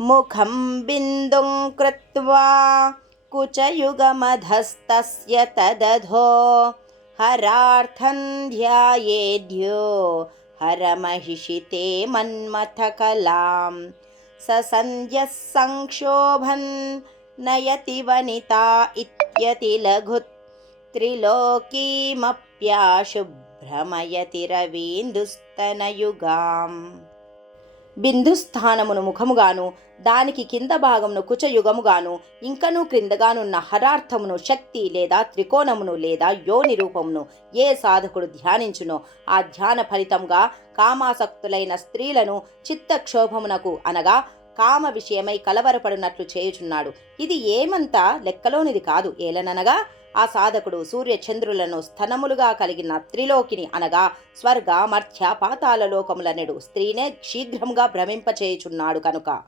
ముఖం బిందుం కృత్వా కుచయుగమధస్తస్య తదధో హరార్థం ధ్యాయేద్యో హరమహిషితే మన్మథకలాం ససంధ్యః సంక్షోభన్ నయతి వనితా ఇత్యతి లఘుత్ త్రిలోకీమప్యాశు భ్రమయతి రవీందుస్తనయుగాం. బిందుస్థానమును ముఖముగాను దానికి కింద భాగమును కుచయుగముగాను ఇంకనూ క్రిందగానున్న హరార్థమును శక్తి లేదా త్రికోణమును లేదా యోని రూపమును ఏ సాధకుడు ధ్యానించునో ఆ ధ్యాన ఫలితంగా కామాసక్తులైన స్త్రీలను చిత్తక్షోభమునకు అనగా కామ విషయమై కలవరపడినట్లు చేయుచున్నాడు. ఇది ఏమంతా లెక్కలోనిది కాదు. ఏలననగా ఆ సాధకుడు సూర్యచంద్రులను స్థనములుగా కలిగిన త్రిలోకిని అనగా స్వర్గ మర్త్య పాతాళ లోకములనెడు స్త్రీనే శీఘ్రముగా భ్రమింపచేయుచున్నాడు కనుక.